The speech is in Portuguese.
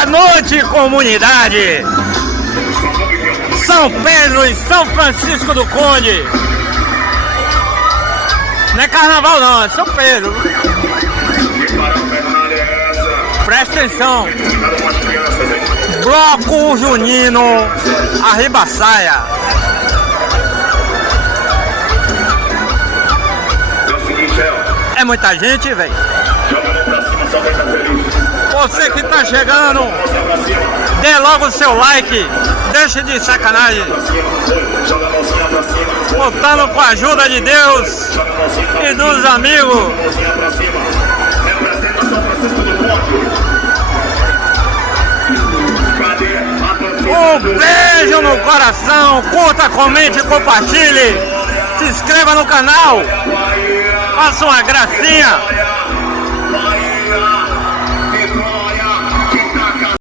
Boa noite, comunidade! São Pedro e São Francisco do Conde. Não é carnaval não, é São Pedro. Presta atenção. Bloco junino, Arriba Saia. É muita gente, velho. Você que tá chegando, dê logo o seu like. Deixa de sacanagem. Contando com a ajuda de Deus e dos amigos. Um beijo no coração. Curta, comente, compartilhe. Se inscreva no canal. Faça uma gracinha.